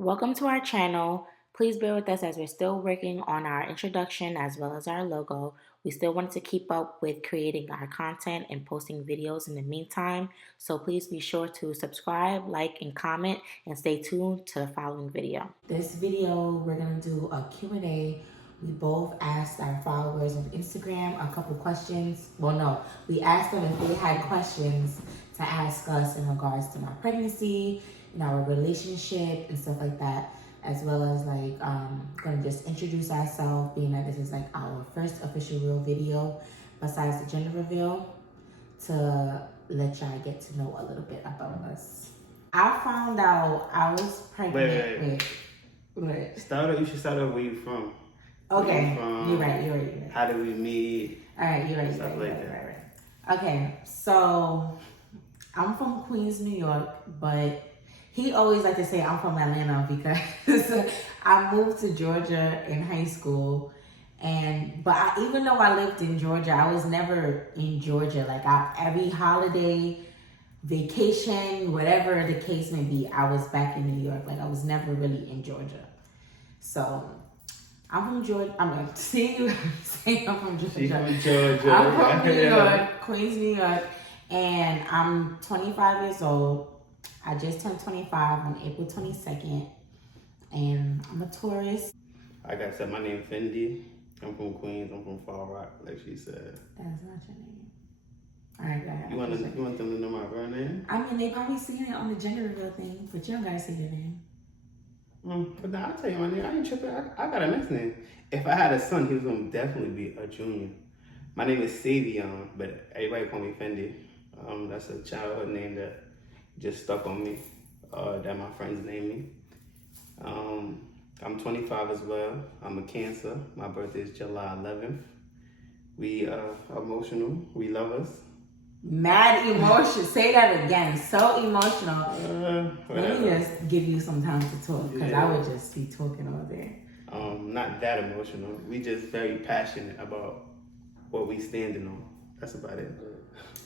Welcome to our channel. Please bear with us as we're still working on our introduction as well as our logo. We still want to keep up with creating our content and posting videos in the meantime. So please be sure to subscribe, like, and comment, and stay tuned to the following video. This video, we're going to do a Q&A. We both asked our followers on Instagram a couple questions. Well, no, we asked them if they had questions to ask us in regards to my pregnancy, in our relationship and stuff like that, as well as gonna just introduce ourselves, being that this is like our first official real video besides the gender reveal, to let y'all get to know a little bit about us. I found out I was pregnant with You should start over where you from. Okay, you're right. How did we meet? All right, you're right. Okay, so I'm from Queens, New York, but he always like to say I'm from Atlanta because I moved to Georgia in high school. But even though I lived in Georgia, I was never in Georgia. Every holiday, vacation, whatever the case may be, I was back in New York. I was never really in Georgia. So I'm from Georgia. I'm seeing you saying I'm from Georgia. She's from Georgia. I'm from New York, Queens, New York, and I'm 25 years old. I just turned 25 on April 22nd, and I'm a Taurus. Like I said, my name is Fen-N-Dee. I'm from Queens. I'm from Far Rock, like she said. That's not your name. All right, go ahead. You want them to know my real name? I mean, they probably seen it on the gender reveal thing, but you don't gotta say your name. But now I'll tell you my name. I ain't tripping. I got a next name. If I had a son, he was gonna definitely be a junior. My name is Savion, but everybody call me Fen-N-Dee. That's a childhood name that just stuck on me, that my friends named me. I'm 25 as well. I'm a Cancer. My birthday is July 11th. We are emotional. We love us. Mad emotion. Say that again. So emotional. Let me just give you some time to talk, because I would just be talking all day. Not that emotional. We just very passionate about what we standing on. That's about it.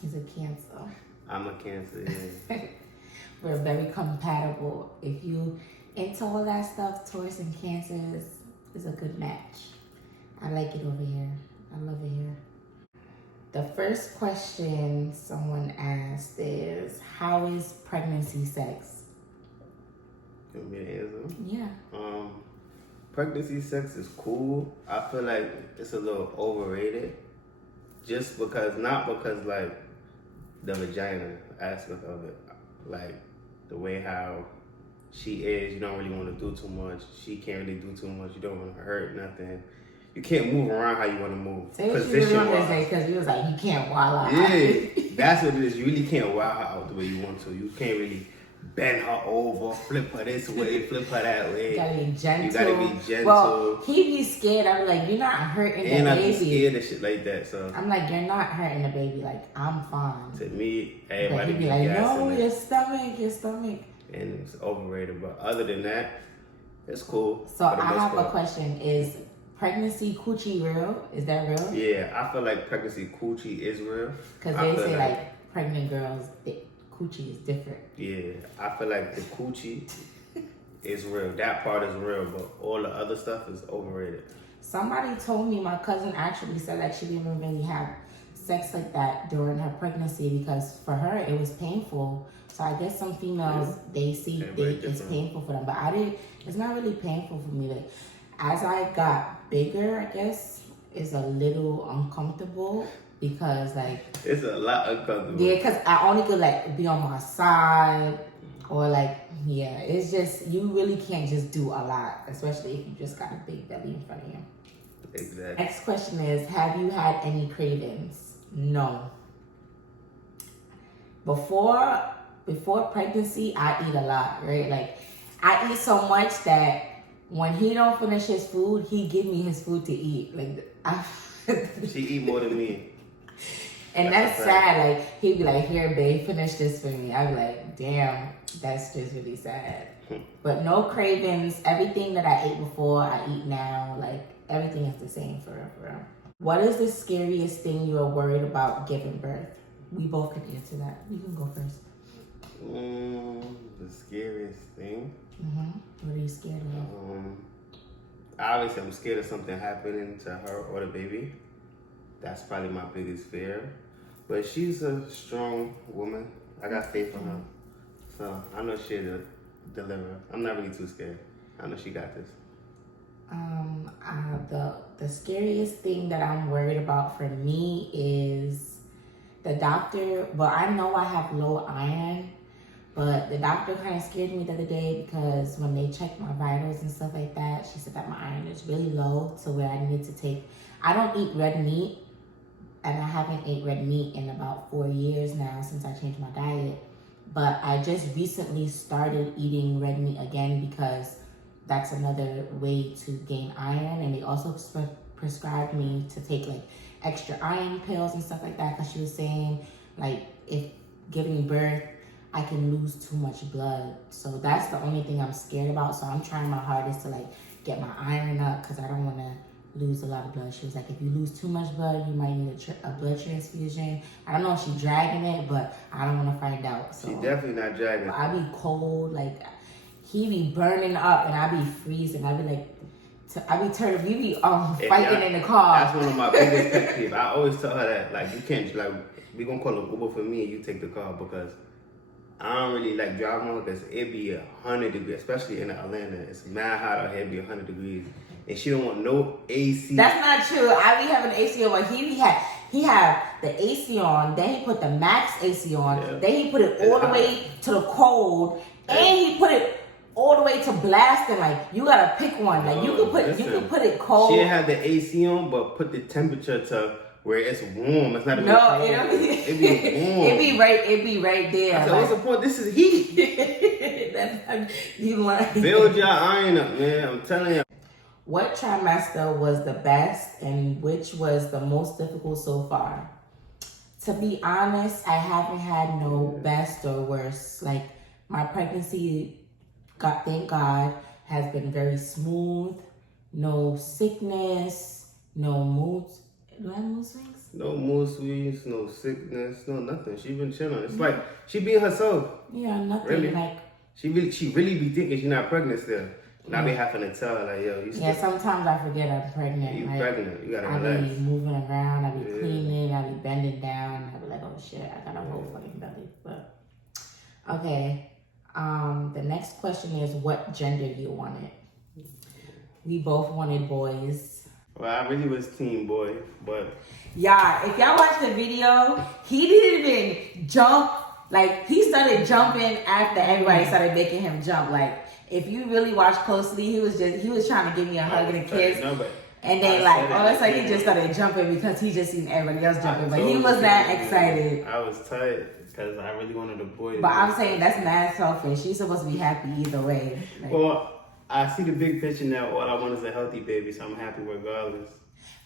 He's a Cancer. I'm a Cancer, yeah. We're very compatible. If you into all that stuff, Taurus and Cancer is a good match. I like it over here. I love it here. The first question someone asked is, how is pregnancy sex? You want me to answer? Yeah. Pregnancy sex is cool. I feel like it's a little overrated. Just because, not because the vagina aspect of it, the way how she is, you don't really want to do too much. She can't really do too much. You don't want to hurt nothing. You can't move around how you want to move. Say what you really want to say, because you was like, you can't wild out. Yeah, that's what it is. You really can't wild her out the way you want to. You can't really bend her over, flip her this way, flip her that way. You gotta be gentle. You gotta be gentle. Well, he be scared. I'm like, you're not hurting the baby. And I be scared of shit like that. So I'm like, you're not hurting the baby. I'm fine. To me, everybody be like, no, your stomach. And it's overrated. But other than that, it's cool. So I have a question. Is pregnancy coochie real? Is that real? Yeah, I feel like pregnancy coochie is real. Because they say pregnant girls, coochie is different. Yeah, I feel like the coochie is real. That part is real, but all the other stuff is overrated. Somebody told me, my cousin actually said that she didn't really have sex like that during her pregnancy because for her it was painful. So I guess some females, it's painful for them, but it's not really painful for me. As I got bigger, I guess, it's a little uncomfortable because it's a lot uncomfortable. Yeah, because I only could be on my side or it's just, you really can't just do a lot, especially if you just got a big belly in front of you. Exactly. Next question is, have you had any cravings? No. Before pregnancy, I eat a lot, right? I eat so much that when he don't finish his food, he give me his food to eat. She eat more than me. And that's sad. He'd be like, here, babe, finish this for me. I'd be like, damn, that's just really sad. But no cravings. Everything that I ate before, I eat now. Everything is the same for real. What is the scariest thing you are worried about giving birth? We both can answer that. You can go first. The scariest thing? What are you scared of? Obviously, I'm scared of something happening to her or the baby. That's probably my biggest fear. But she's a strong woman. I got faith in her. So I know she'll deliver. I'm not really too scared. I know she got this. The scariest thing that I'm worried about for me is the doctor. Well, I know I have low iron, but the doctor kind of scared me the other day because when they checked my vitals and stuff like that, she said that my iron is really low to where I need to take. I don't eat red meat, and I haven't ate red meat in about 4 years now since I changed my diet. But I just recently started eating red meat again because that's another way to gain iron. And they also prescribed me to take like extra iron pills and stuff like that because she was saying like if giving birth, I can lose too much blood. So that's the only thing I'm scared about. So I'm trying my hardest to like get my iron up because I don't want to lose a lot of blood. She was like, if you lose too much blood, you might need a blood transfusion. I don't know if she's dragging it, but I don't want to find out. So she's definitely not dragging. I be cold, like he be burning up and I be freezing. I be like, I be turning, we be fighting in the car. That's one of my biggest pet peeves. I always tell her that, like, you can't, like, we gonna call an Uber for me and you take the car because I don't really like driving because it be 100 degrees, especially in Atlanta. It's mad hot out here, it be 100 degrees. And she don't want no AC. That's not true. I be having AC on, but he had the AC on, then he put the max AC on, then he put it all the way to the cold, and he put it all the way to blasting. Like you gotta pick one. Like you could put it cold. She had the AC on, but put the temperature to where it's warm. It's not even cold. It be warm. It be right there. I said, what's the point? This is heat. You lying. Build your iron up, man. I'm telling you. What trimester was the best and which was the most difficult so far? To be honest, I haven't had no best or worst. Like my pregnancy, thank God, has been very smooth. No sickness, no moods. Do I have mood swings? No mood swings, no sickness, no nothing. She been chilling. It's like she being herself. Yeah, nothing. Really? Like she really be thinking she's not pregnant still. And I be having to tell her, like, yo, you still... Yeah, sometimes I forget I'm pregnant. You like, pregnant. You gotta relax. I be moving around. I be cleaning. I be bending down. I be like, oh shit, I got a whole fucking belly. But okay. The next question is, what gender you wanted? We both wanted boys. Well, I really was team boy, but... Yeah, if y'all watch the video, he didn't even jump. Like, he started jumping after everybody started making him jump. Like, if you really watch closely, he was trying to give me a hug and a kiss. And then like all of a sudden he just started jumping because he just seen everybody else jumping. But he was not excited. I was tight because I really wanted a boy. But I'm saying that's mad selfish. She's supposed to be happy either way. Like, well, I see the big picture now. All I want is a healthy baby, so I'm happy regardless.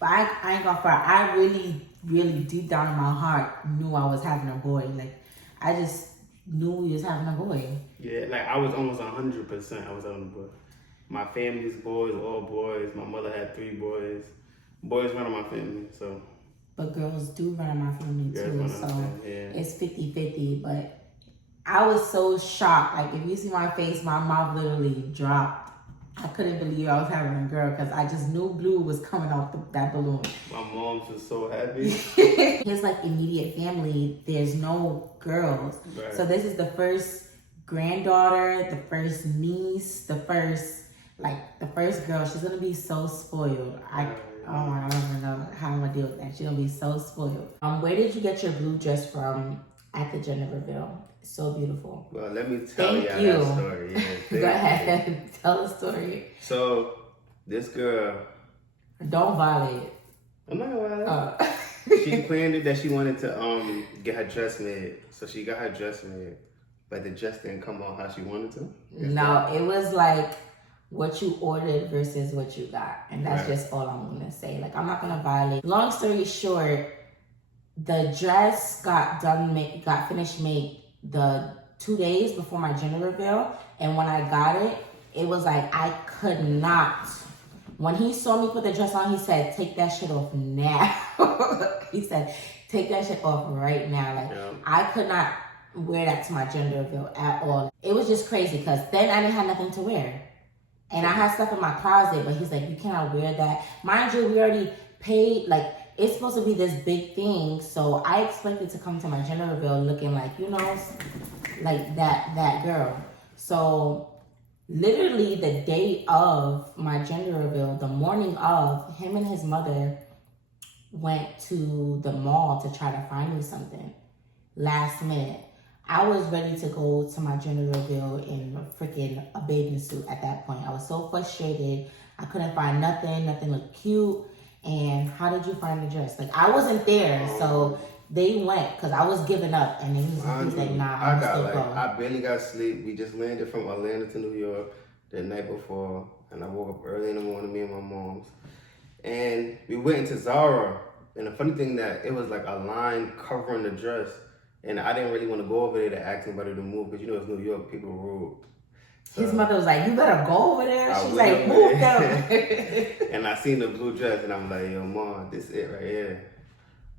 But I ain't gonna front. I really deep down in my heart knew I was having a boy. Like I just knew we was having a boy. Yeah, like I was almost 100%. I was having a boy. My family's boys, all boys. My mother had 3 boys. Boys run in my family, so. But girls do run in my family too, so yeah. It's 50-50. But I was so shocked. Like if you see my face, my mouth literally dropped. I couldn't believe I was having a girl because I just knew blue was coming out that balloon. My mom's was so happy. His like immediate family, there's no girls. Right. So this is the first granddaughter, the first niece, the first girl. She's gonna be so spoiled. I don't even know how I'm gonna deal with that. She's gonna be so spoiled. Where did you get your blue dress from at the gender reveal? So beautiful. Well, let me tell you that story. Yeah, go ahead, tell the story. So this girl. Don't violate. I'm not gonna violate. She planned it that she wanted to get her dress made, so she got her dress made, but the dress didn't come out how she wanted to. No, it was like what you ordered versus what you got, and that's just all I'm gonna say. Like I'm not gonna violate. Long story short, the dress got finished made the 2 days before my gender reveal, and when I got it, it was like I could not. When he saw me put the dress on, he said, "Take that shit off now." He said, "Take that shit off right now." Like I could not wear that to my gender reveal at all. It was just crazy because then I didn't have nothing to wear. And I had stuff in my closet, but he's like, you cannot wear that. Mind you, we already paid, like, it's supposed to be this big thing, so I expected to come to my gender reveal looking like, you know, like that girl. So literally the day of my gender reveal, the morning of, him and his mother went to the mall to try to find me something last minute. I was ready to go to my gender reveal in freaking a bathing suit at that point. I was so frustrated. I couldn't find nothing. Nothing looked cute. And how did you find the dress? Like, I wasn't there, so they went because I was giving up. And then he's like, nah, I'm still going. I barely got sleep. We just landed from Atlanta to New York the night before. And I woke up early in the morning, me and my mom's. And we went into Zara. And the funny thing that it was like a line covering the dress. And I didn't really want to go over there to ask anybody to move because, you know, it's New York, people are rude. So his mother was like, you better go over there. She's like, move them. And I seen the blue dress and I'm like, yo, Mom, this is it right here.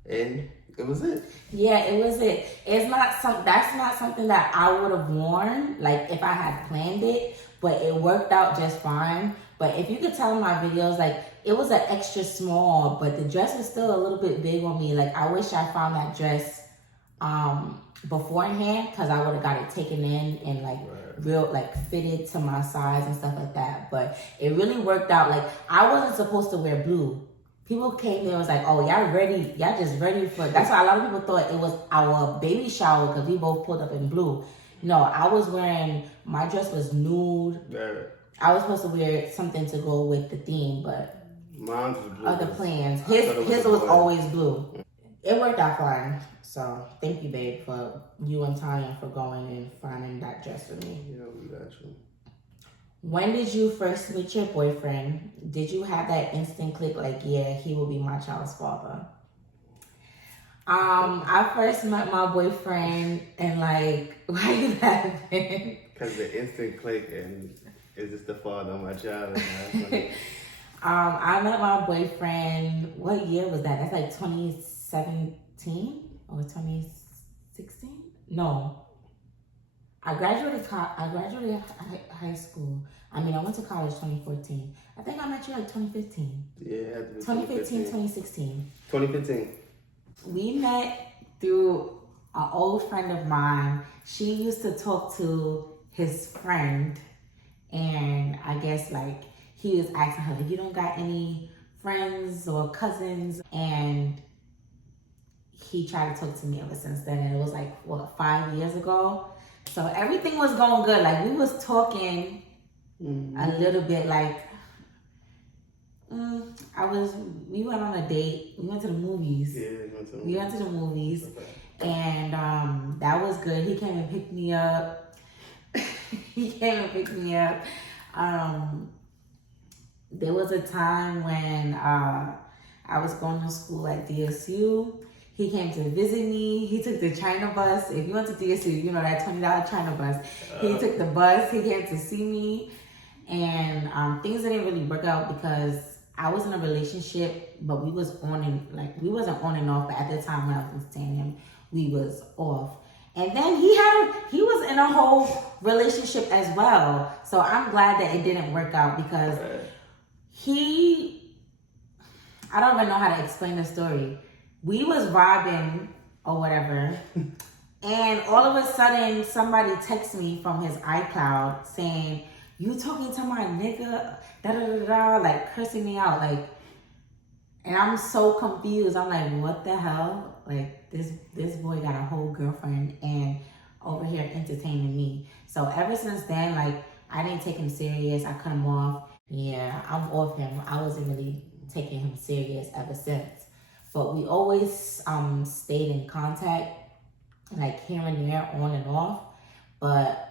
And it was it. Yeah, it was it. That's not something that I would have worn, like, if I had planned it, but it worked out just fine. But if you could tell in my videos, like, it was an extra small, but the dress was still a little bit big on me. Like, I wish I found that dress beforehand, because I would have got it taken in and like real, like, fitted to my size and stuff like that. But it really worked out. Like, I wasn't supposed to wear blue. People came there and was like, oh, y'all ready, y'all just ready for, that's why a lot of people thought it was our baby shower because we both pulled up in blue. No, I was wearing, my dress was nude. I was supposed to wear something to go with the theme, but mine was blue. Other plans. His was always blue. It worked out fine. So thank you, babe, for you and Tanya for going and finding that dress for me. Yeah, we got you. When did you first meet your boyfriend? Did you have that instant click like, yeah, he will be my child's father? I first met my boyfriend and like, why you laughing? Because the instant click and is this the father of my child? I met my boyfriend, what year was that? That's like 2017 or 2016? No. I graduated high school. I mean, I went to college 2014. I think I met you like 2015. Yeah, it had to be 2015, 2016. 2015. We met through an old friend of mine. She used to talk to his friend, and I guess like he was asking her, like, you don't got any friends or cousins? And he tried to talk to me ever since then. And it was like, what, 5 years ago? So everything was going good. Like, we was talking a little bit, like, we went on a date. We went to the movies. Yeah, we went to the movies. Okay. And that was good. He came and picked me up. There was a time when I was going to school at DSU. He came to visit me. He took the China bus. If you went to DSU, you know that $20 China bus. He took the bus. He came to see me. And things didn't really work out because I was in a relationship, but we wasn't on and off. But at the time when I was seeing him, we was off. And then he was in a whole relationship as well. So I'm glad that it didn't work out because I don't even know how to explain the story. We was vibing or whatever, and all of a sudden somebody texts me from his iCloud saying, you talking to my nigga, da-da-da-da, like cursing me out, like, and I'm so confused. I'm like, what the hell? Like, this boy got a whole girlfriend and over here entertaining me. So ever since then, like, I didn't take him serious. I cut him off. Yeah, I'm off him. I wasn't really taking him serious ever since. But we always stayed in contact, like here and there, on and off. But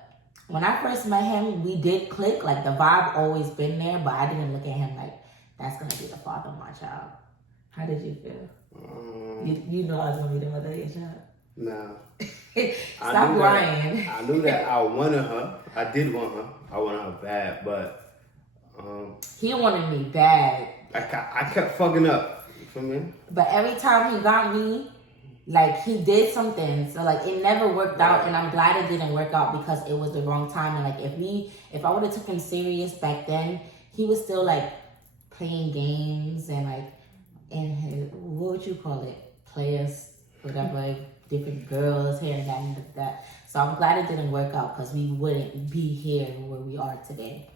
when I first met him, we did click. Like, the vibe always been there, but I didn't look at him like, that's going to be the father of my child. How did you feel? You know I was going to be the mother of your child? No. Stop lying. I knew that I wanted her. I did want her. I wanted her bad, but... he wanted me bad. I kept fucking up. You feel me? But every time he got me, like he did something, so like it never worked out, and I'm glad it didn't work out because it was the wrong time. And like if I would have took him serious back then, he was still like playing games and like in his, what would you call it, players, whatever, different girls here and that and that. So I'm glad it didn't work out because we wouldn't be here where we are today.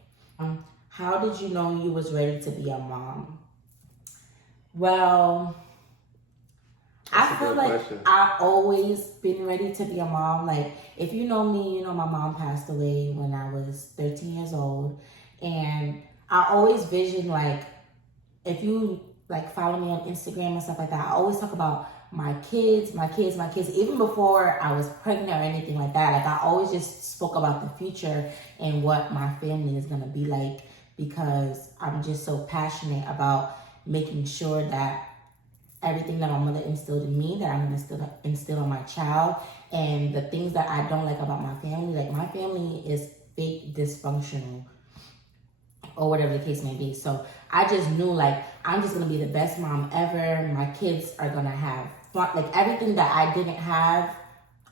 How did you know you was ready to be a mom? Well, I feel like I've always been ready to be a mom. Like, if you know me, you know my mom passed away when I was 13 years old. And I always vision, like, if you, like, follow me on Instagram and stuff like that, I always talk about my kids, my kids, my kids. Even before I was pregnant or anything like that, like, I always just spoke about the future and what my family is going to be like, because I'm just so passionate about making sure that everything that my mother instilled in me, that I'm going to instill in my child. And the things that I don't like about my family, like my family is fake dysfunctional or whatever the case may be. So I just knew, like, I'm just going to be the best mom ever. My kids are going to have fun. Like, everything that I didn't have,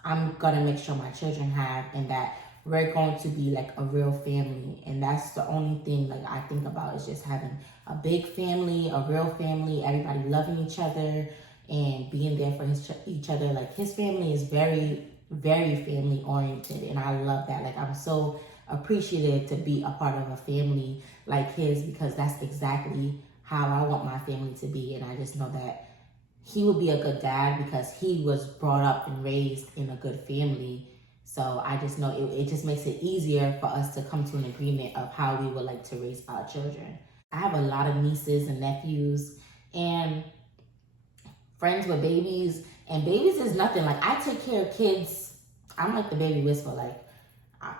I'm going to make sure my children have, and that we're going to be like a real family. And that's the only thing, like, I think about is just having a big family, a real family, everybody loving each other and being there for each other. Like, his family is very, very family oriented, and I love that. Like, I'm so appreciative to be a part of a family like his, because that's exactly how I want my family to be. And I just know that he would be a good dad because he was brought up and raised in a good family. So I just know it just makes it easier for us to come to an agreement of how we would like to raise our children. I have a lot of nieces and nephews and friends with babies. And babies is nothing. Like, I take care of kids. I'm like the baby whisperer. Like,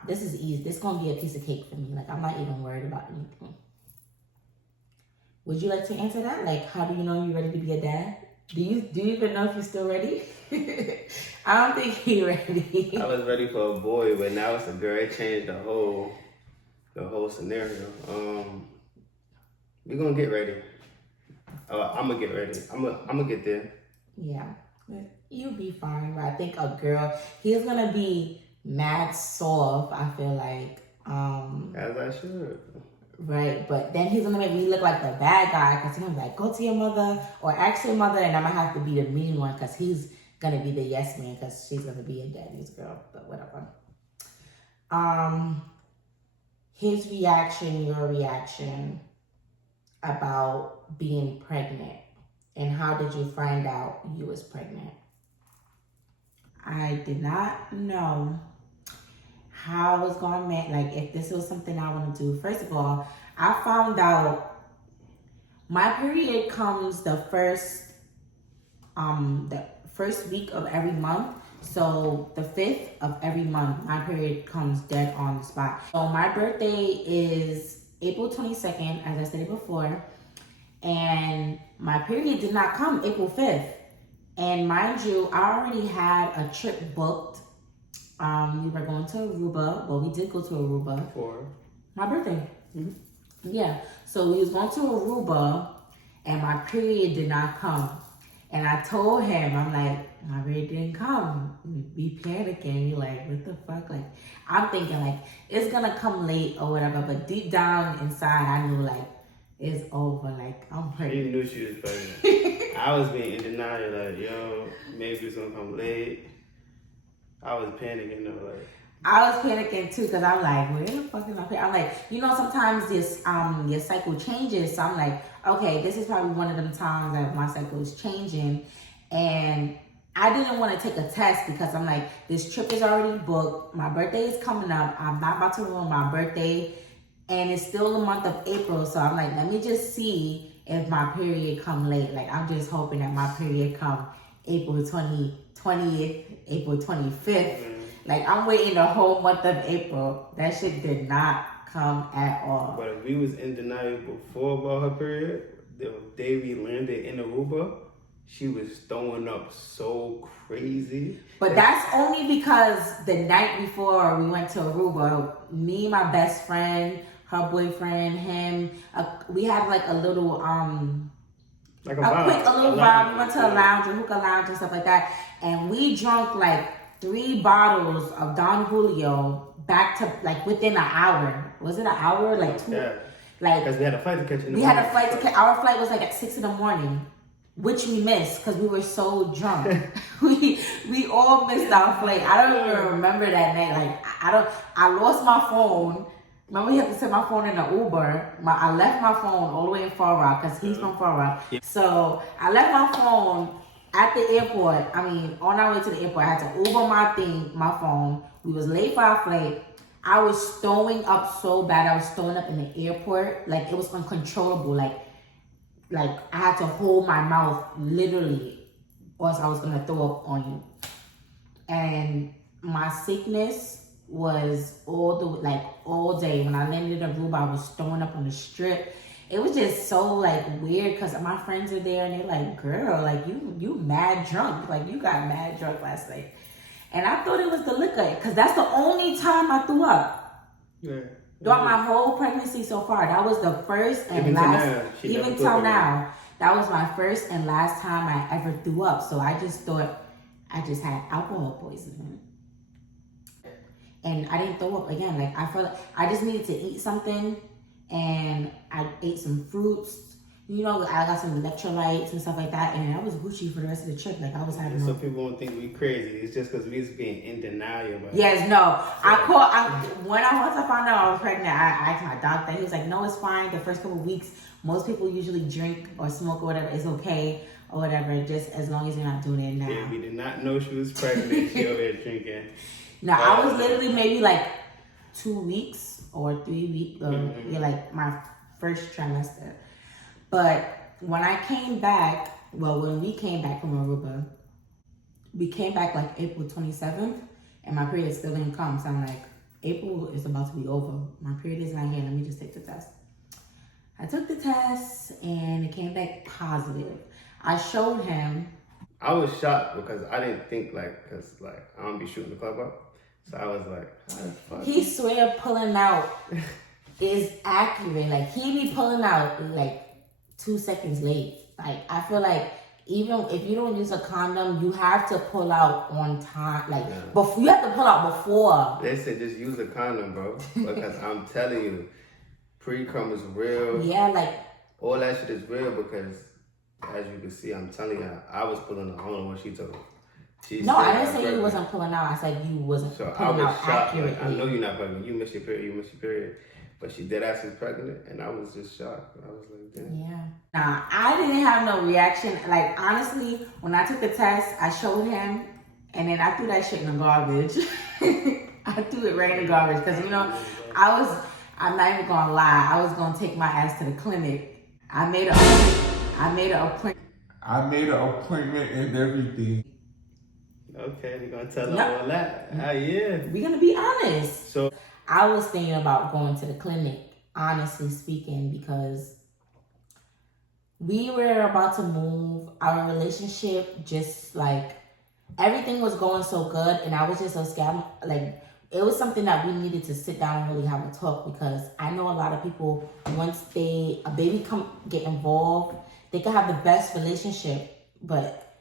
this is easy. This is going to be a piece of cake for me. Like, I'm not even worried about anything. Would you like to answer that? Like, how do you know you're ready to be a dad? Do you even know if you're still ready? I don't think he's ready. I was ready for a boy, but now it's a girl. It changed the whole scenario. We're gonna get ready. I'm gonna get ready. I'm gonna get there. Yeah, you'll be fine. But I think a girl, he's gonna be mad soft, I feel like. As I should. Right, but then he's gonna make me look like the bad guy because he's gonna be like, go to your mother or ask your mother, and I'm gonna have to be the mean one because he's gonna be the yes man because she's gonna be a daddy's girl, but whatever. His reaction, your reaction about being pregnant, and how did you find out you was pregnant? I did not know how I was going to make, like, if this was something I want to do. First of all, I found out my period comes the first week of every month. So the 5th of every month, my period comes dead on the spot. So my birthday is April 22nd, as I stated before, and my period did not come April 5th. And mind you, I already had a trip booked. We were going to Aruba. Well, we did go to Aruba for my birthday. Mm-hmm. Yeah. So we was going to Aruba, and my period did not come. And I told him, I'm like, my period didn't come. We panicking. You're like, what the fuck? Like, I'm thinking like it's gonna come late or whatever. But deep down inside, I knew like it's over. Like, I'm hurt. You knew she was pregnant. I was being in denial. Like, yo, maybe it's gonna come late. I was panicking though, like. I was panicking too, because I'm like, where the fuck is my period? I'm like, you know, sometimes this your cycle changes. So I'm like, okay, this is probably one of them times that my cycle is changing. And I didn't want to take a test because I'm like, this trip is already booked. My birthday is coming up. I'm not about to ruin my birthday. And it's still the month of April. So I'm like, let me just see if my period come late. Like, I'm just hoping that my period come April 20th, April 25th. Like, I'm waiting the whole month of April. That shit did not come at all. But if we was in denial before about her period, the day we landed in Aruba, she was throwing up so crazy. But that's only because the night before we went to Aruba, me, my best friend, her boyfriend, him, we had like a little Like a A quick, vibe. a little vibe. We went to a lounge, a hookah lounge and stuff like that. And we drunk like 3 bottles of Don Julio back to like within an hour. Was it an hour? Like 2? Yeah. Like, because we had a flight to catch in the we had morning. a flight to catch. Our flight was like at 6 in the morning, which we missed because we were so drunk. we all missed our flight. I don't even remember that night. Like, I lost my phone. Remember, you have to set my phone in the Uber. I left my phone all the way in Far Rock because he's from Far Rock. Yeah. So I left my phone at the airport. I mean, on our way to the airport, I had to Uber my phone. We was late for our flight. I was throwing up so bad. I was throwing up in the airport. Like, it was uncontrollable. Like I had to hold my mouth literally, or else I was gonna throw up on you. And my sickness was all day. When I landed in Aruba, I was throwing up on the strip. It was just so like weird because my friends are there and they're like, "Girl, like you mad drunk. Like you got mad drunk last night." And I thought it was the liquor because that's the only time I threw up. Yeah. Throughout my whole pregnancy so far, that was the first and Even last. till now, even till now, that was my first and last time I ever threw up. So I just thought I just had alcohol poisoning. And I didn't throw up again. Like, I felt like I just needed to eat something, and I ate some fruits. You know, I got some electrolytes and stuff like that, and I was Gucci for the rest of the trip. Like, I was having. Some people won't think we crazy. It's just because we was being in denial. About yes, no. So, once I found out I was pregnant, I asked my doctor. He was like, "No, it's fine. The first couple of weeks, most people usually drink or smoke or whatever. It's okay or whatever, just as long as you're not doing it now." Yeah, we did not know she was pregnant. She over there drinking. No, I was literally maybe like 2 weeks or 3 weeks, yeah, like my first trimester. But when I came back, when we came back from Aruba, we came back like April 27th, and my period still didn't come. So I'm like, April is about to be over. My period is not here. Let me just take the test. I took the test, and it came back positive. I showed him. I was shocked because I didn't think because I don't be shooting the club up. So I was like, how the fuck? He swear pulling out is accurate. Like, he be pulling out like 2 seconds late. Like, I feel like even if you don't use a condom, you have to pull out on time. Like, you have to pull out before. They said just use a condom, bro. Because I'm telling you, pre-cum is real. Yeah, like. All that shit is real because, as you can see, I'm telling you, I was pulling out. I don't know what she told me. No, I didn't say you wasn't pulling out. I said you wasn't pulling out accurately. I know you're not pregnant. You missed your period. But she did ask me pregnant, and I was just shocked. I was like, damn. Yeah. Nah, I didn't have no reaction. Like, honestly, when I took the test, I showed him, and then I threw that shit in the garbage. I threw it right in the garbage because, I'm not even going to lie, I was going to take my ass to the clinic. I made an appointment. I made an appointment and everything. Okay, we're going to tell her all that. Yeah. We're going to be honest. So I was thinking about going to the clinic, honestly speaking, because we were about to move. Our relationship just like, everything was going so good, and I was just so scared. Like, it was something that we needed to sit down and really have a talk, because I know a lot of people, once a baby get involved, they can have the best relationship, but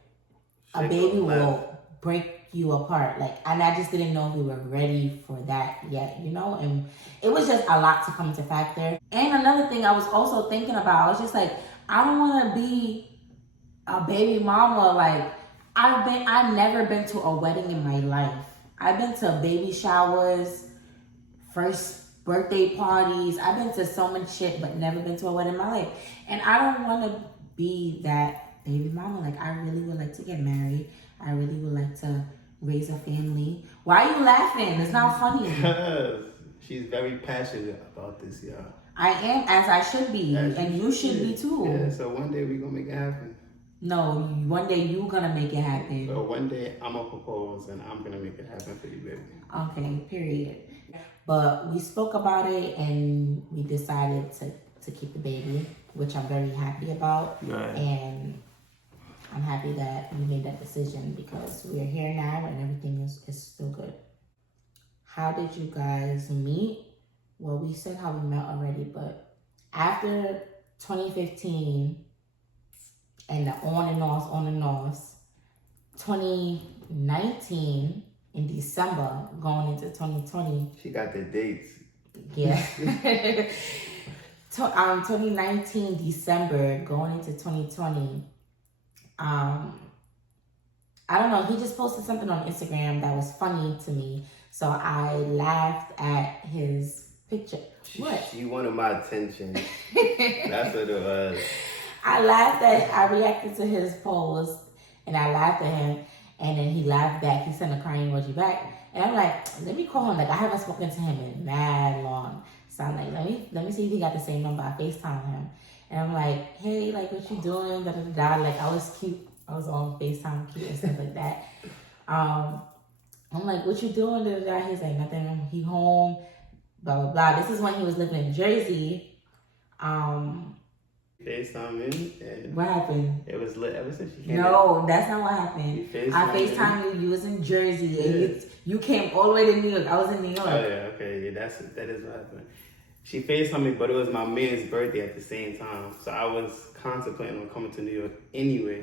a baby will break you apart. Like, and I just didn't know if we were ready for that yet, and it was just a lot to come into factor. And another thing I was also thinking about, I was just like, I don't want to be a baby mama. Like, I've never been to a wedding in my life. I've been to baby showers, first birthday parties. I've been to so much shit, but never been to a wedding in my life. And I don't want to be that baby mama. Like, I really would like to get married. I really would like to raise a family. Why are you laughing? It's not funny. Because she's very passionate about this, y'all. I am, as I should be. And you should be too. Yeah, so one day we're going to make it happen. No, one day you're going to make it happen. So one day I'm going to propose and I'm going to make it happen for you, baby. Okay, period. But we spoke about it and we decided to keep the baby, which I'm very happy about. Right. And I'm happy that we made that decision because we're here now and everything is still good. How did you guys meet? Well, we said how we met already, but after 2015, and the on and offs. 2019 in December, going into 2020. She got the dates. Yeah. 2019 December, going into 2020. I don't know, he just posted something on Instagram that was funny to me. So I laughed at his picture. What? She wanted my attention. That's what it was. I reacted to his post and I laughed at him, and then he laughed back. He sent a crying emoji back. And I'm like, let me call him. Like, I haven't spoken to him in mad long. So I'm like, let me see if he got the same number. I FaceTime him. And I'm like, hey, like, what you doing? Da, da, da, da. Like, I was cute. I was on FaceTime cute and stuff like that. I'm like, what you doing? Da, da, da. He's like, nothing. He home. Blah, blah, blah. This is when he was living in Jersey. FaceTime in, and what happened? it was lit ever since she came. No, that's not what happened. I FaceTime you. You was in Jersey, yeah. And you came all the way to New York. I was in New York. Oh yeah, okay, yeah, that is what happened. She FaceTimed me, but it was my man's birthday at the same time, so I was contemplating on coming to New York anyway,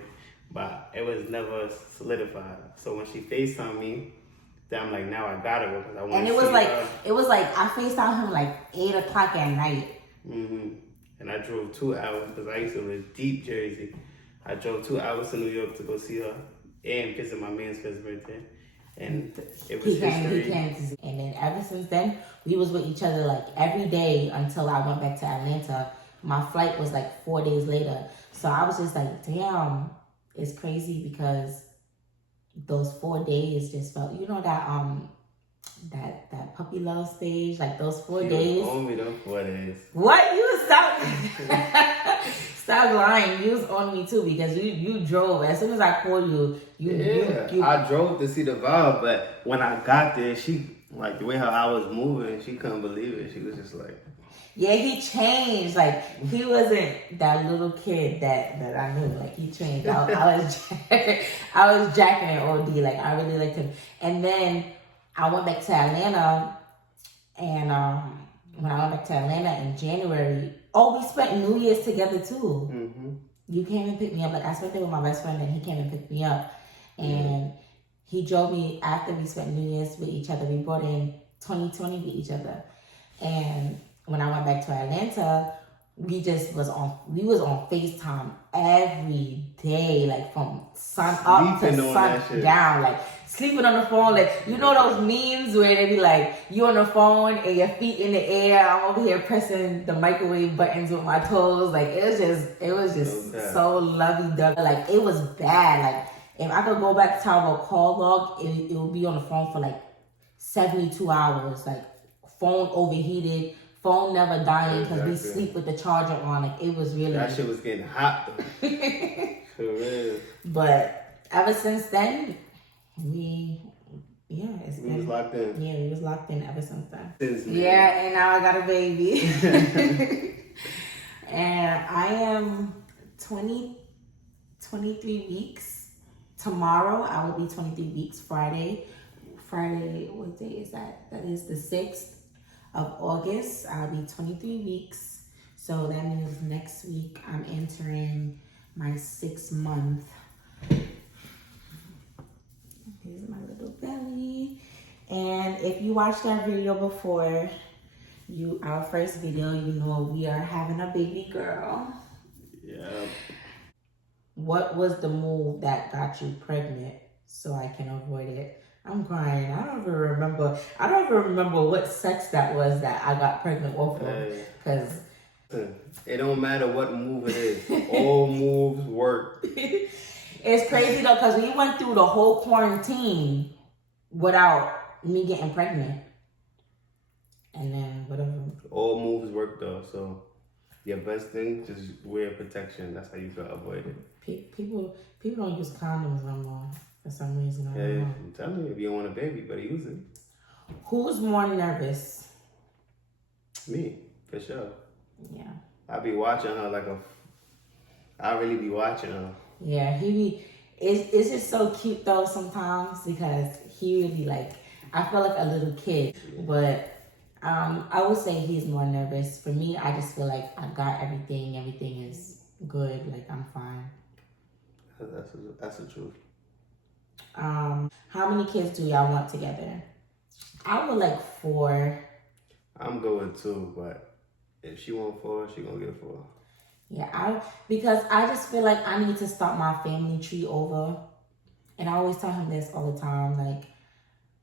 but it was never solidified. So when she FaceTimed me, then I'm like, now I gotta go because I want to. And it was like I FaceTimed him like 8:00 at night. And I drove 2 hours because I used to live deep Jersey. I drove 2 hours to New York to go see her and visit my man's for his birthday. And it was history. And then ever since then, we was with each other like every day until I went back to Atlanta. My flight was like 4 days later. So I was just like, damn, it's crazy because those 4 days just felt, you know, that puppy love stage, like those 4 days. You on me those 4 days. What? You was stop lying. You was on me too because you drove. As soon as I called you, I drove to see the vibe, but when I got there, she, like, the way how I was moving, she couldn't believe it. She was just like, yeah, he changed. Like, he wasn't that little kid that I knew. Like, he changed. I was jacking it OD. Like, I really liked him. And then I went back to Atlanta, and when I went back to Atlanta in January, we spent New Year's together too. You came and picked me up. Like, I spent it with my best friend, and he came and picked me up. And he drove me after we spent New Year's with each other. We brought in 2020 with each other. And when I went back to Atlanta, we was on FaceTime every day, like from sun up to sun down, like sleeping on the phone. Like, you know those memes where they be like, you on the phone and your feet in the air. I'm over here pressing the microwave buttons with my toes. Like, it was just so lovey-dovey. Like, it was bad. Like, if I could go back to our call log, it would be on the phone for like 72 hours. Like, phone overheated. Phone never dying because we sleep with the charger on. Like, it was really... That shit was getting hot though. For real. But ever since then, we was locked in. Yeah, we was locked in ever since then. And now I got a baby. And I am 23 weeks. Tomorrow, I will be 23 weeks. Friday, what day is that? That is the 6th of August. I'll be 23 weeks. So that means next week I'm entering my 6th month. Here's my little belly. And if you watched our video before, our first video, you know we are having a baby girl. Yeah. What was the move that got you pregnant so I can avoid it? I'm crying. I don't even remember what sex that was that I got pregnant off of. Because it don't matter what move it is. All moves work. It's crazy though, because we went through the whole quarantine without me getting pregnant. And then whatever. All moves work though, so your best thing, just wear protection. That's how you can avoid it. People don't use condoms no more. For some reason, I don't know. I'm telling you, if you don't want a baby, you better use it. Who's more nervous? Me, for sure. Yeah. I be watching her I really be watching her. Yeah, it's just so cute though sometimes because he really I feel like a little kid, but I would say he's more nervous. For me, I just feel like I got everything is good, like I'm fine. That's the truth. How many kids do y'all want together? I would like 4. I'm going 2, but if she want 4, she gonna get 4. Yeah, because I just feel like I need to start my family tree over. And I always tell him this all the time. Like,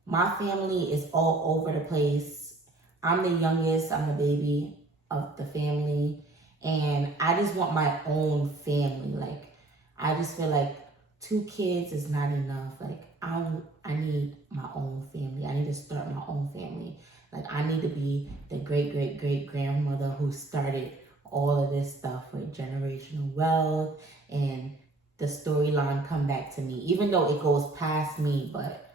my family is all over the place. I'm the youngest. I'm the baby of the family. And I just want my own family. Like, I just feel like 2 kids is not enough. Like, I need my own family. I need to start my own family. Like, I need to be the great grandmother who started all of this stuff with generational wealth, and the storyline come back to me, even though it goes past me. But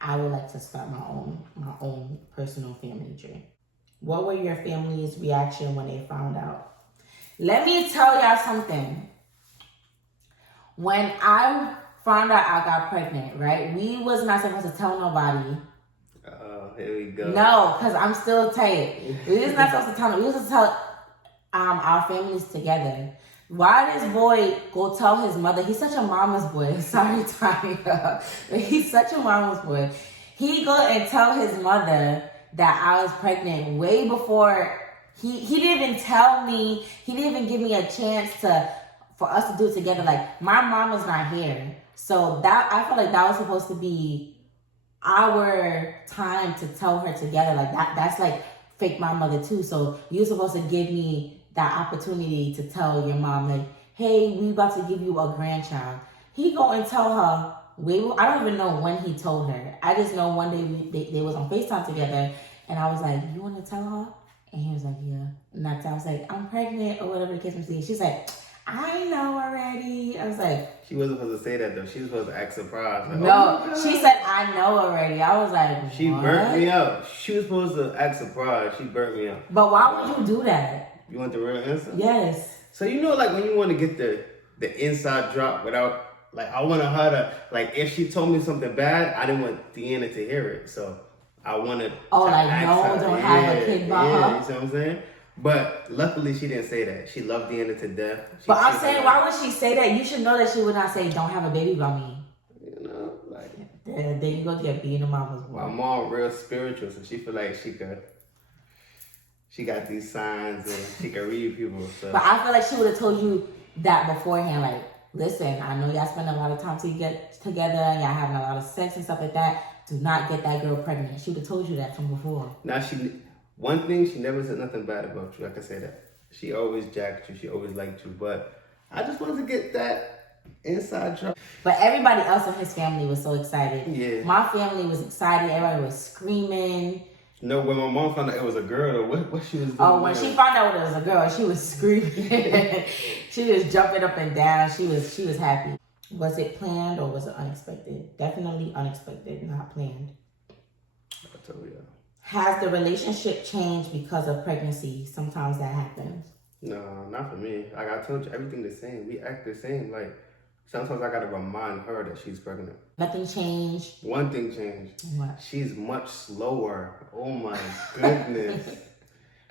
I would like to start my own personal family tree. What were your family's reaction when they found out? Let me tell y'all something. When I found out I got pregnant, right? We was not supposed to tell nobody. Here we go. No, because I'm still tight. We was not supposed to tell them. We was supposed to tell our families together. Why this boy go tell his mother? He's such a mama's boy. Sorry, Tanya. He's such a mama's boy. He go and tell his mother that I was pregnant way before he didn't even tell me. He didn't even give me a chance for us to do it together. Like, my mom was not here, so that I felt like that was supposed to be our time to tell her together. Like, that's like fake my mother too. So you're supposed to give me that opportunity to tell your mom, like, hey, we about to give you a grandchild. He go and tell her, I don't even know when he told her. I just know one day they was on FaceTime together, and I was like, you want to tell her? And he was like, yeah. And that's I was like, I'm pregnant, or whatever the case may be. She's like, I know already. I was like, she wasn't supposed to say that though. She was supposed to act surprised. Like, no, oh, she said, I know already. I was like, she what? burnt me out. She was supposed to act surprised. She burnt me out. But why would you do that? You want the real answer? Yes. So you know, like, when you want to get the inside drop without, like, I wanted her to, like, if she told me something bad, I didn't want Deanna to hear it. So I wanted to like, no, her. don't have a kid by her. You see what I'm saying? But luckily she didn't say that. She loved Deanna to death. But I'm saying, why would she say that? You should know that she would not say, don't have a baby by me. You know, like, there you go, get being a mama's boy. My mom real spiritual, so she feel like she got these signs and she can read people. So. But I feel like she would have told you that beforehand. Like, listen, I know y'all spend a lot of time to get together and y'all having a lot of sex and stuff like that. Do not get that girl pregnant. She would have told you that from before. Now, one thing, she never said nothing bad about you. I can say that. She always jacked you. She always liked you. But I just wanted to get that inside job. But everybody else in his family was so excited. Yeah. My family was excited. Everybody was screaming. No, when my mom found out it was a girl, though, what she was doing? Oh, when she found out it was a girl, she was screaming. She was jumping up and down. She was happy. Was it planned or was it unexpected? Definitely unexpected, not planned. I told you. Has the relationship changed because of pregnancy? Sometimes that happens. No, not for me. Like I told you, everything the same. We act the same. Like, sometimes I gotta remind her that she's pregnant. Nothing changed. One thing changed. What? She's much slower. Oh my goodness.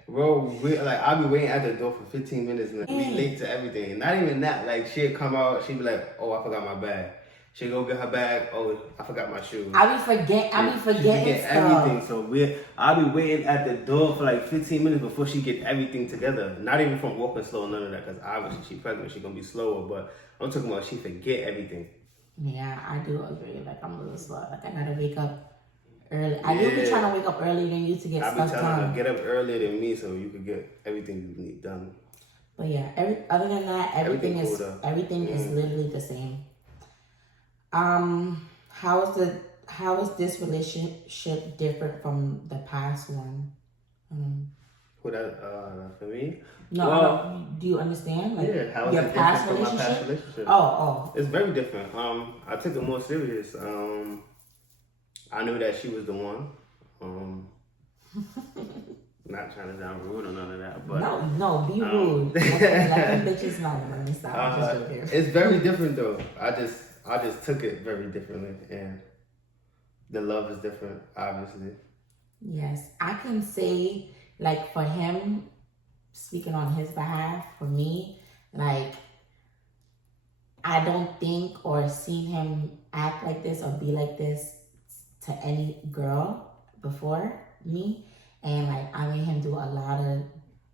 Bro, I'll be waiting at the door for 15 minutes and be late to everything. Not even that. Like, she'd come out, she'd be like, oh, I forgot my bag. She'd go get her bag. Oh, I forgot my shoes. I be forgetting stuff. Everything. So I'll be waiting at the door for like 15 minutes before she get everything together. Not even from walking slow, none of that. Because obviously she's pregnant, she's gonna be slower. But I'm talking about she forget everything. Yeah, I do agree. Like, I'm a little slow. Like, I gotta wake up early. I do be trying to wake up earlier than you to get stuff done. I be telling her, get up earlier than me so you could get everything you need done. But yeah, other than that, everything is literally the same. How is this relationship different from the past one? For me? No, well, do you understand? Like, yeah, how is your it past different from my past relationship? relationship? Oh. It's very different. I took it more serious. I knew that she was the one. Not trying to sound rude or none of that, but no, be rude. Let them bitches know. Let me stop. It's very different though. I just took it very differently, and the love is different, obviously. Yes, I can say, like, for him, speaking on his behalf, for me, like, I don't think or seen him act like this or be like this to any girl before me. And like I made him do a lot of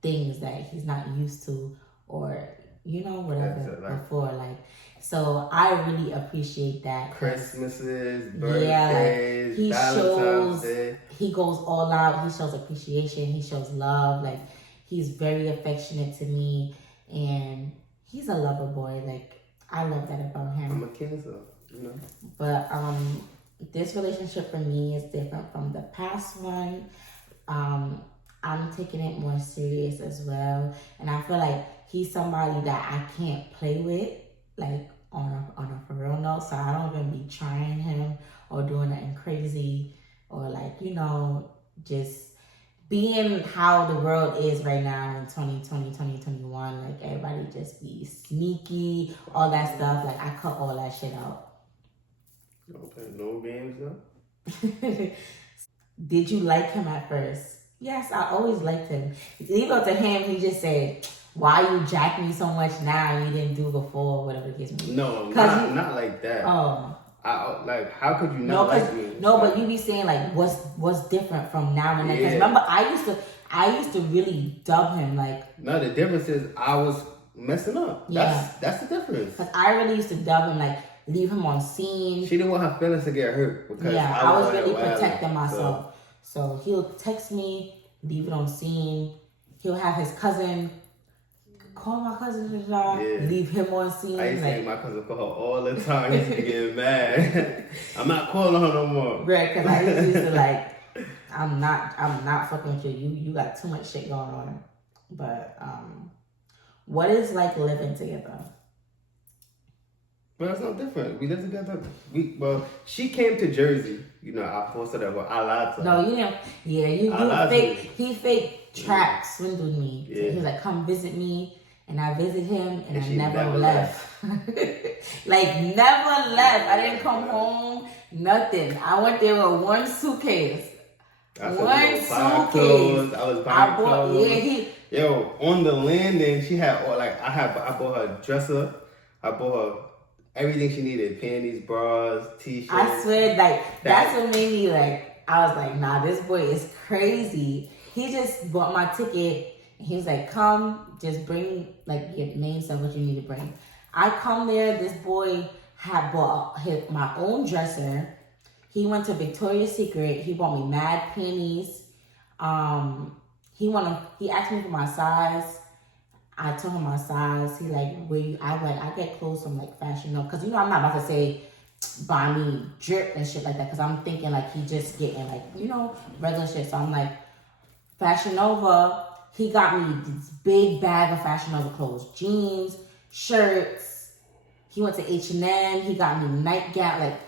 things that he's not used to or whatever before. Like so I really appreciate that. Christmases, birthdays, he Valentine's shows Day. he goes all out, he shows appreciation, he shows love, like he's very affectionate to me and he's a lover boy. Like I love that about him. I'm a Cancer, But this relationship for me is different from the past one. I'm taking it more serious as well, and I feel like he's somebody that I can't play with, like on a for real note. So I don't even be trying him or doing nothing crazy or like just being how the world is right now in 2020, 2021. Like everybody just be sneaky, all that stuff. Like I cut all that shit out. Okay, no games though. Did you like him at first? Yes, I always liked him. Even to him, he just said, "Why you jack me so much now? You didn't do before, whatever the case may be." No, not like that. Oh, like how could you not like me? No, but you be saying like, what's different from now and then? Because remember, I used to really dub him like. No, the difference is I was messing up. That's the difference. Because I really used to dub him like. Leave him on scene. She didn't want her feelings to get hurt because I was really protecting myself. So he'll text me, leave it on scene. He'll have his cousin call my cousin, leave him on scene. I used to make my cousin call her all the time. He used to get mad. I'm not calling her no more. Right, because I used to like, I'm not fucking with you. You got too much shit going on. But what is like living together? But it's no different. We live together. She came to Jersey. I posted her, but I lied to her. No, you didn't. Yeah, you fake. He fake track swindled me. Yeah. So he was like, "Come visit me," and I visited him, and I never left. Like never left. I didn't come home. Nothing. I went there with one suitcase. One suitcase. I was buying clothes. Yeah, Yo, on the landing, she had I bought her a dresser. I bought her everything she needed, panties, bras, t-shirts. I swear, like, that's what made me, like, I was like, nah, this boy is crazy. He just bought my ticket. And he was like, come, just bring, like, your main stuff, what you need to bring. I come there, this boy had bought my own dresser. He went to Victoria's Secret. He bought me mad panties. He asked me for my size. I told him my size. He like, I get clothes from like Fashion Nova. Cause I'm not about to say buy me drip and shit like that. Cause I'm thinking like he just getting like, regular shit. So I'm like, Fashion Nova. He got me this big bag of Fashion Nova clothes. Jeans, shirts. He went to H&M. He got me nightgown. Like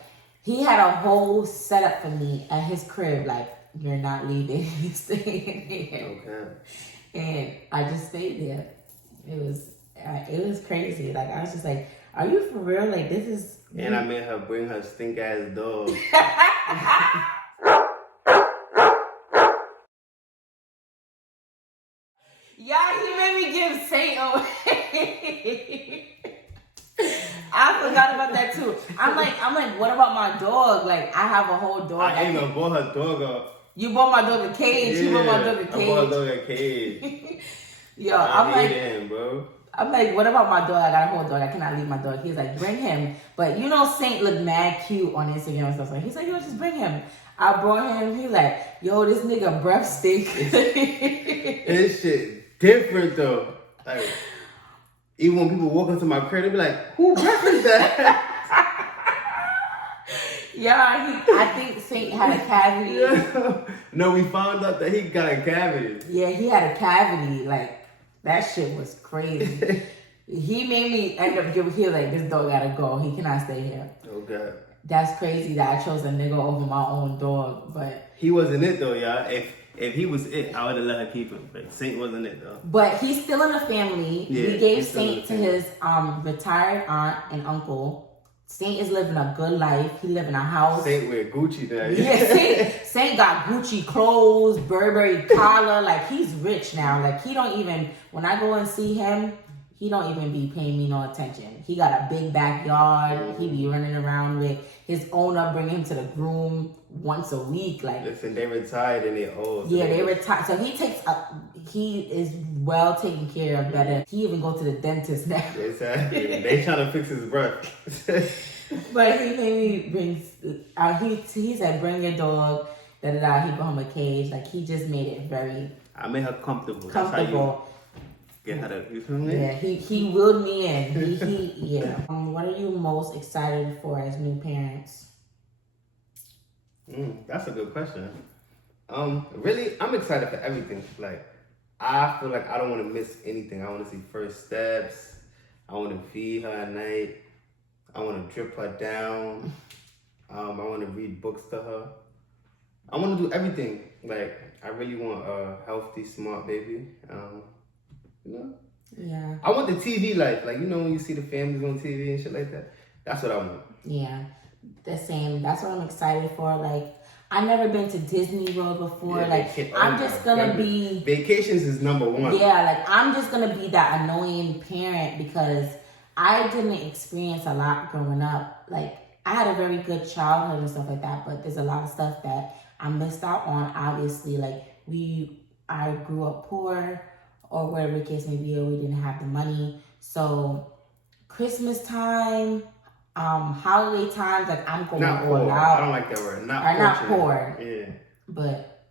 he had a whole setup for me at his crib. Like, you're not leaving. You're staying here. Okay. And I just stayed there. It was crazy. Like I was just like, "Are you for real? Like this is." And I made her bring her stink ass dog. Yeah, he made me give Saint away. I forgot about that too. I'm like, what about my dog? Like I have a whole dog. I even bought her dog up. You bought my dog a cage. Yeah, you bought my dog a cage. I bought her dog a cage. Yo, I'm like, him, bro. I'm like, what about my dog? I got a whole dog. I cannot leave my dog. He's like, bring him. But Saint looked mad cute on Instagram and stuff. So he's like, yo, just bring him. I brought him. He's like, yo, this nigga breath stink. This shit different though. Like, even when people walk into my crib, they be like, who breath is that? Yeah, I think Saint had a cavity. Yeah. No, we found out that he got a cavity. Yeah, he had a cavity. Like, that shit was crazy. He made me end up giving here like, this dog gotta go. He cannot stay here. Okay. That's crazy that I chose a nigga over my own dog, but... He wasn't it though, y'all. If he was it, I would have let her keep him. But Saint wasn't it though. But he's still in the family. Yeah, we gave Saint to his retired aunt and uncle. Saint is living a good life. He live in a house. Saint wear Gucci now. Yeah, Saint got Gucci clothes, Burberry collar. Like, he's rich now. Like, he don't even... When I go and see him, he don't even be paying me no attention. He got a big backyard. He be running around with his owner, bring him to the groom once a week. Like, listen, they retired and they old. Yeah, they retired. So he is well taken care of. Better. He even go to the dentist now. Exactly. They trying to fix his breath. But he made me bring. He said, "Bring your dog." Da da da. He brought him a cage. Like, he just made it very I made her comfortable. comfortable. Get her to, you feel me? Yeah, he willed me in. Yeah. What are you most excited for as new parents? That's a good question. Really, I'm excited for everything. Like, I feel like I don't want to miss anything. I want to see first steps. I want to feed her at night. I want to drip her down. I want to read books to her. I want to do everything. Like, I really want a healthy, smart baby. You know? Yeah. I want the TV life. Like, you know, when you see the families on TV and shit like that. That's what I want. Yeah. The same. That's what I'm excited for. Like, I've never been to Disney World before. Yeah, I'm just gonna be... Vacations is number one. Yeah, like, I'm just gonna be that annoying parent because I didn't experience a lot growing up. Like, I had a very good childhood and stuff like that, but there's a lot of stuff that I missed out on, obviously. Like, I grew up poor, or whatever the case may be, or we didn't have the money. So, Christmas time, holiday times, like, I'm going not all poor. out. I don't like that word. Not poor. Yeah. But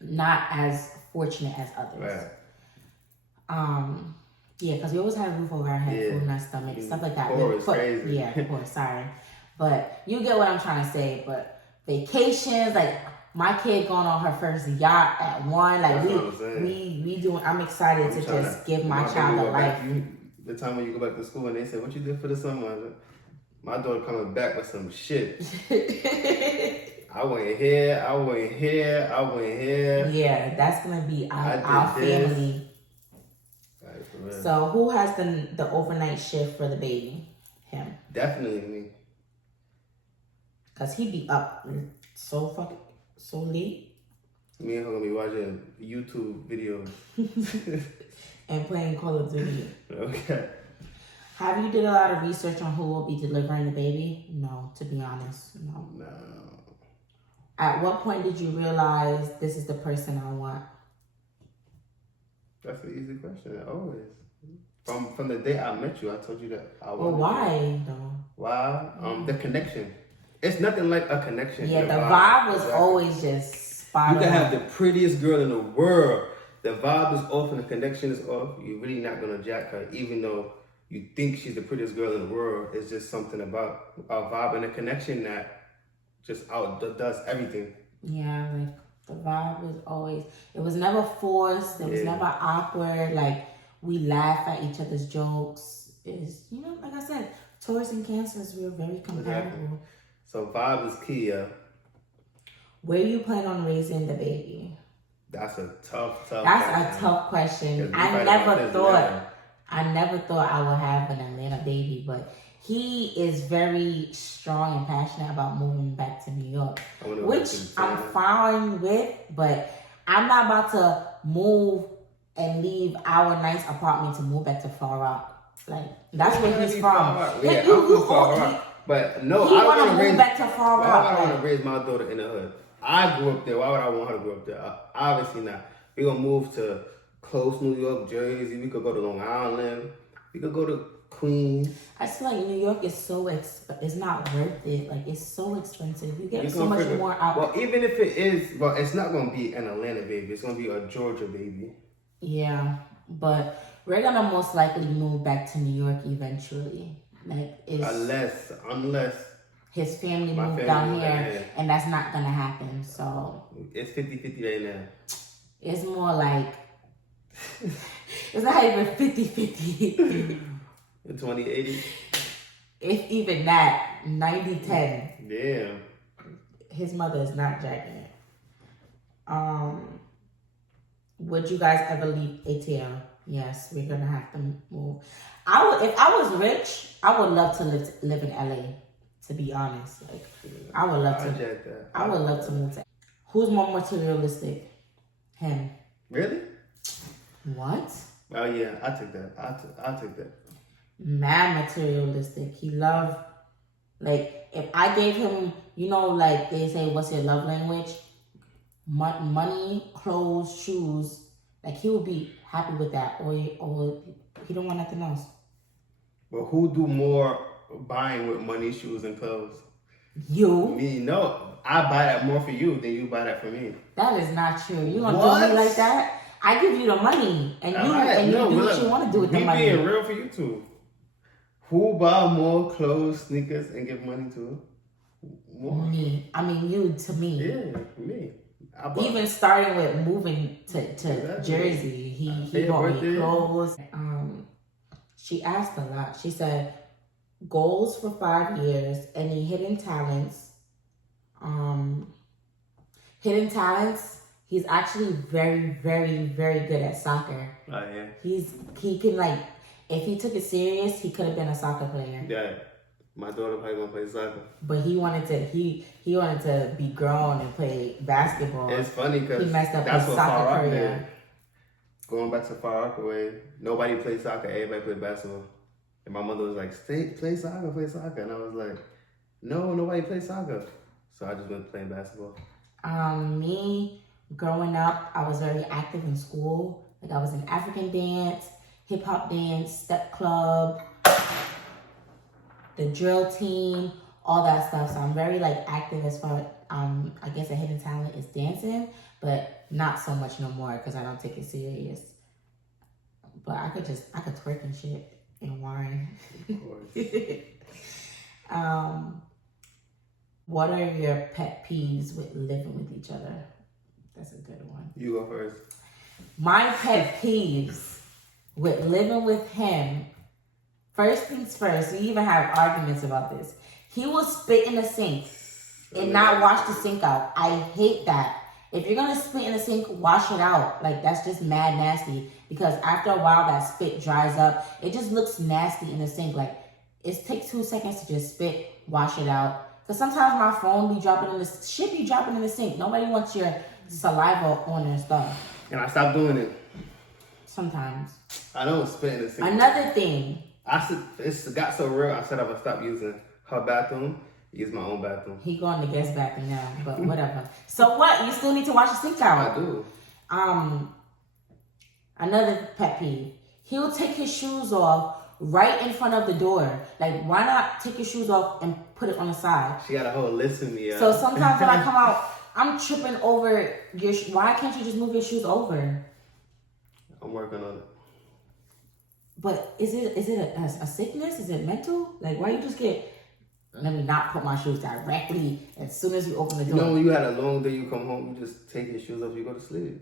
not as fortunate as others. Right. Yeah, because we always had a roof over our head, food in our stomach, stuff like that. Poor is crazy. Yeah, poor, sorry. But you get what I'm trying to say. But vacations, like, my kid going on her first yacht at 1. Like, we doing. I'm excited to just give my child a life. The time when you go back to school and they say, "What you did for the summer?" My daughter coming back with some shit. I went here. Yeah, that's gonna be our family. Right, so who has the overnight shift for the baby? Him. Definitely me. Cause he be up so late. Me and her gonna be watching YouTube videos. And playing Call of Duty. Okay. Have you did a lot of research on who will be delivering the baby? No, to be honest, no. No. At what point did you realize this is the person I want? That's an easy question. Always. From the day I met you, I told you that I wanted. Well, why though? Why? The connection. It's nothing like a connection. Yeah, the vibe was always just spot on. You can have the prettiest girl in the world. The vibe is off and the connection is off. You're really not gonna jack her, even though you think she's the prettiest girl in the world. It's just something about a vibe and a connection that just does everything. Yeah, like the vibe was always. It was never forced. It was never awkward. Like, we laugh at each other's jokes. It's, you know, like I said, Taurus and Cancers, we're very compatible. Exactly. So vibe is key, yeah. Where you plan on raising the baby? That's a tough question. That's a tough question. I never thought I would have an Atlanta baby, but he is very strong and passionate about moving back to New York, which I'm fine with, but I'm not about to move and leave our nice apartment to move back to Far Rock. Like, that's where he's from. Yeah, I'm from Far Rock. But no, I want to move back to Far Rock. Why would I want to raise my daughter in the hood? I grew up there. Why would I want her to grow up there? Obviously not. We're going to move to close New York, Jersey. We could go to Long Island. We could go to Queens. I feel like New York is so it's not worth it. Like, it's so expensive. You get so much more out. Well, even if it is, well, it's not going to be an Atlanta baby. It's going to be a Georgia baby. Yeah, but we're going to most likely move back to New York eventually. Like, Unless his family moved down here, and that's not gonna happen. So it's 50-50 right now. It's more like it's not even 50-50. In 2080. If even that, 90-10. Damn. His mother is not jacking it. Would you guys ever leave ATL? Yes, we're gonna have to move. If I was rich, I would love to live in LA. To be honest, like, I would love to. I would love to move to. Who's more materialistic? Him. Really? What? Oh yeah, I take that. I take that. Mad materialistic. He loved, like, if I gave him, like they say, what's your love language? Money, clothes, shoes. Like, he would be happy with that, or he don't want nothing else. But who do more buying with money, shoes, and clothes? You. Me, no. I buy that more for you than you buy that for me. That is not true. You gonna do me like that? I give you the money, and you do what you want to do with the money. Me being real for you two. Who buy more clothes, sneakers, and give money to? More. Me. I mean, you to me. Yeah, me. Even starting with moving to exactly. Jersey, he bought me clothes. She asked a lot. She said, goals for 5 years, any hidden talents. Hidden talents. He's actually very, very, very good at soccer. Oh yeah. He can, like, if he took it serious, he could have been a soccer player. Yeah. My daughter probably gonna play soccer. But he wanted to be grown and play basketball. It's funny because he messed up his soccer career. Going back to Far Rockaway, nobody played soccer, everybody played basketball. And my mother was like, play soccer. And I was like, no, nobody plays soccer. So I just went playing basketball. Me, growing up, I was very active in school. Like, I was in African dance, hip hop dance, step club, the drill team, all that stuff. So I'm very, like, active as far, I guess a hidden talent is dancing, but not so much no more because I don't take it serious. But I could twerk and shit and whine. Of course. What are your pet peeves with living with each other? That's a good one. You go first. My pet peeves with living with him. First things first, we even have arguments about this. He will spit in the sink and not wash the sink out. I hate that. If you're gonna spit in the sink, wash it out. Like, that's just mad nasty. Because after a while, that spit dries up. It just looks nasty in the sink. Like, it takes 2 seconds to just spit, wash it out. Because sometimes my phone be dropping in the sink. Nobody wants your saliva on their stuff. And I stopped doing it. Sometimes. I don't spit in the sink. Another thing. It's got so real, I said I would stop using her bathroom, use my own bathroom. He going to the guest bathroom now, but whatever. So what? You still need to wash the sink out. I do. Another pet peeve. He'll take his shoes off right in front of the door. Like, why not take your shoes off and put it on the side? She got a whole list of me. So sometimes when I come out, I'm tripping over your why can't you just move your shoes over? I'm working on it. But is it a sickness? Is it mental? Like, why you just get, let me not put my shoes directly as soon as you open the door? You know, when you had a long day, you come home, you just take your shoes off, you go to sleep.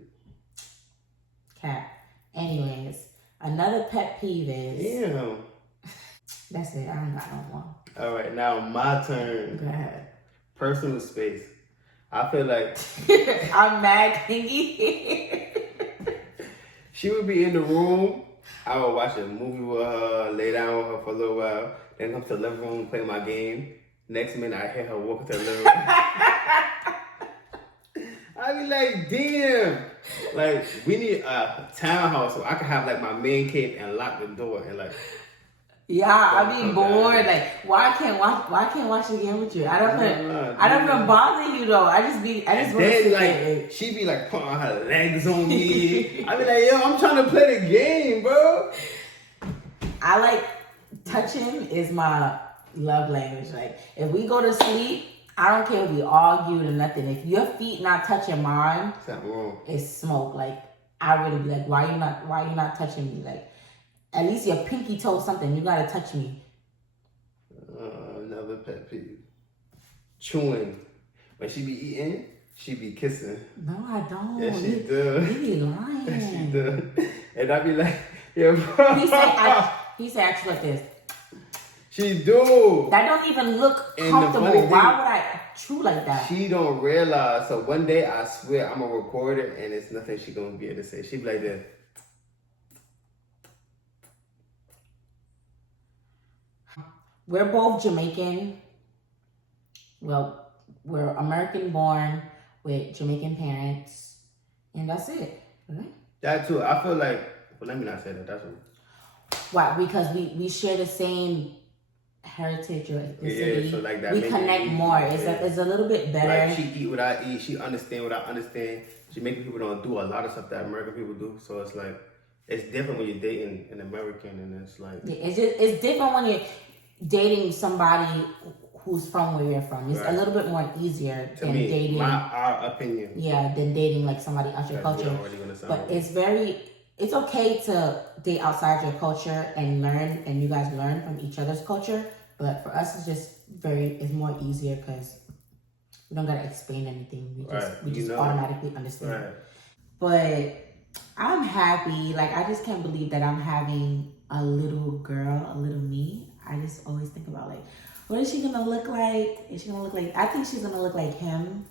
Cat. Anyways, another pet peeve is... Damn. That's it. I don't got no more. All right, now my turn. Go ahead. Personal space. I feel like... I'm mad clingy. She would be in the room. I would watch a movie with her, lay down with her for a little while, then come to the living room, play my game. Next minute, I hear her walk into the living room. I be like, damn. Like, we need a townhouse so I can have, like, my man cave and lock the door and, like... Yeah, I be bored. Like, why can't watch the game with you? I don't even bother you though. I just want to sit like, she be like putting her legs on me. I be like, yo, I'm trying to play the game, bro. I like touching is my love language. Like, if we go to sleep, I don't care if we argued or nothing. If your feet not touching mine, something wrong. It's smoke. Like, I really be like, why you not touching me? Like, at least your pinky toe something. You gotta touch me. Another pet peeve. Chewing. When she be eating, she be kissing. No, I don't. Yes, she does. You be lying. Yes, she does. And I be like, yeah, bro. He said, actually like this. She do. That don't even look comfortable. Why would I chew like that? She don't realize. So one day, I swear, I'm gonna record it, and it's nothing she gonna be able to say. She be like this. We're both Jamaican. Well, we're American born with Jamaican parents. And that's it. Right? That too. I feel like But let me not say that. That's what. Why? Because we share the same heritage or ethnicity. Yeah, so like that we make connect it more. easy. It's a little bit better. Like she eat what I eat. She understand what I understand. Jamaican people don't do a lot of stuff that American people do. So it's like it's different when you're dating an American, and it's like it's different when you're dating somebody who's from where you're from. It's a little bit more easier than dating. Our opinion. Yeah, than dating like somebody out your culture. But it's okay to date outside your culture and learn, and you guys learn from each other's culture. But for us, it's more easier because we don't gotta explain anything. We just automatically understand. Right. But I'm happy. Like, I just can't believe that I'm having a little girl, a little me. I just always think about, like, what is she gonna look like? Is she gonna look like? I think she's gonna look like him.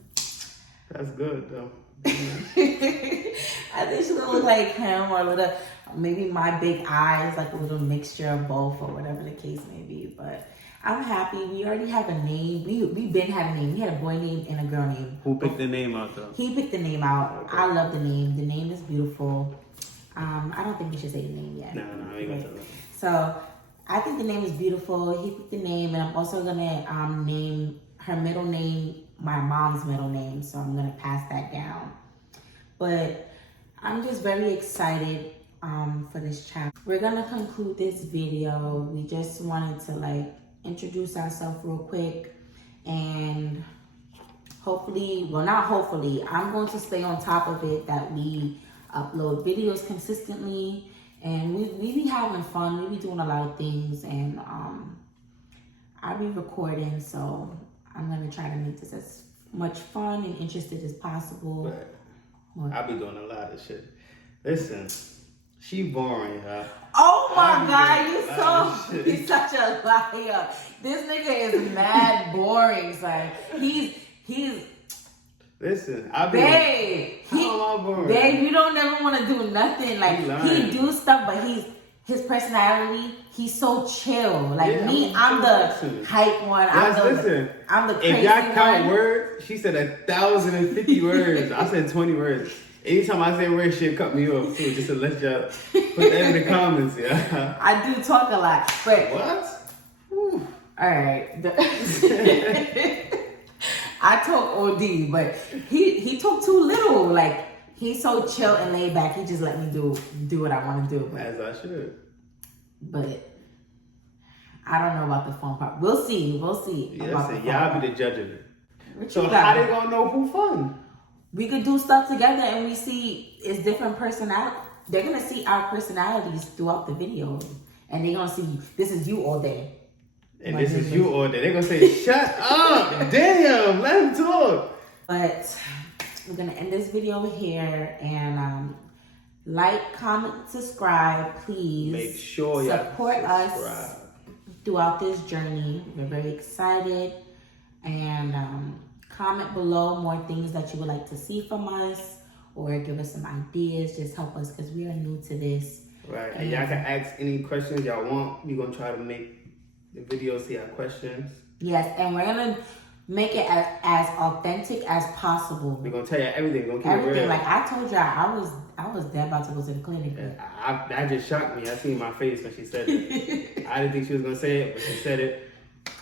That's good though. I think she's gonna look like him, or a little, maybe my big eyes, like a little mixture of both, or whatever the case may be. But I'm happy. We already have a name. We've been had a name. We had a boy name and a girl name. Who picked the name out though? He picked the name out. Okay. I love the name. The name is beautiful. I don't think we should say the name yet. No, I ain't gonna tell that. So I think the name is beautiful. He picked the name, and I'm also gonna name her middle name my mom's middle name. So I'm gonna pass that down. But I'm just very excited for this chapter. We're gonna conclude this video. We just wanted to introduce ourselves real quick, and hopefully, well, not hopefully, I'm going to stay on top of it, that we upload videos consistently, and we be having fun. We be doing a lot of things, and I'll be recording, so I'm gonna try to make this as much fun and interested as possible. I'll be doing a lot of shit. Listen, she boring, huh? Oh my God, you're such a liar. This nigga is mad boring, son. He's Listen, babe, you don't never want to do nothing. Like, he do stuff, but his personality, he's so chill. Like, me, I'm the hype one. I'm the crazy one. If y'all count words, she said 1,050 words. I said 20 words. Anytime I say weird shit, cut me off too, just to let y'all put that in the comments, yeah. I do talk a lot, but what? Whew. All right. I talk OD, but he talk too little. Like, he's so chill and laid back. He just let me do what I want to do. But, as I should. But I don't know about the fun part. We'll see. Yes, y'all be the judge of it. So how they gonna know who fun? We could do stuff together, and we see it's different personality. They're gonna see our personalities throughout the video, and they're gonna see this is you all day. And this is you all day. They're gonna say, shut up, damn, let him talk. But we're gonna end this video here, and like, comment, subscribe, please. Make sure you support us throughout this journey. We're very excited, and comment below more things that you would like to see from us, or give us some ideas. Just help us, because we are new to this. Right, and y'all can ask any questions y'all want. We're gonna try to make the videos to your questions. Yes, and we're gonna make it as authentic as possible. We're gonna tell you everything. We're gonna keep everything. It real. Like I told y'all, I was dead about to go to the clinic. That just shocked me. I seen my face when she said it. I didn't think she was gonna say it, but she said it.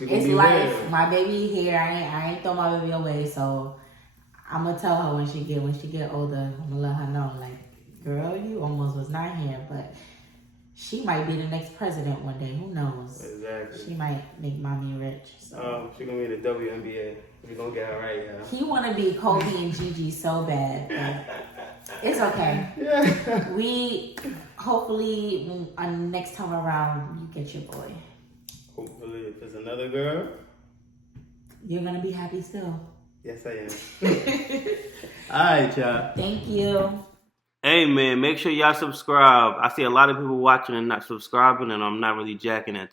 It's life. Real. My baby here. I ain't throw my baby away, so I'm gonna tell her when she get older. I'm gonna let her know, like, girl, you almost was not here, but she might be the next president one day. Who knows? Exactly. She might make mommy rich. So. She's gonna be in the WNBA. We're gonna get her right, yeah. He wanna be Kobe and Gigi so bad. But it's okay. Yeah. We hopefully next time around you get your boy. Hopefully, if it's another girl, you're gonna be happy still. Yes, I am. Alright, y'all. Thank you. Hey man, make sure y'all subscribe. I see a lot of people watching and not subscribing, and I'm not really jacking it.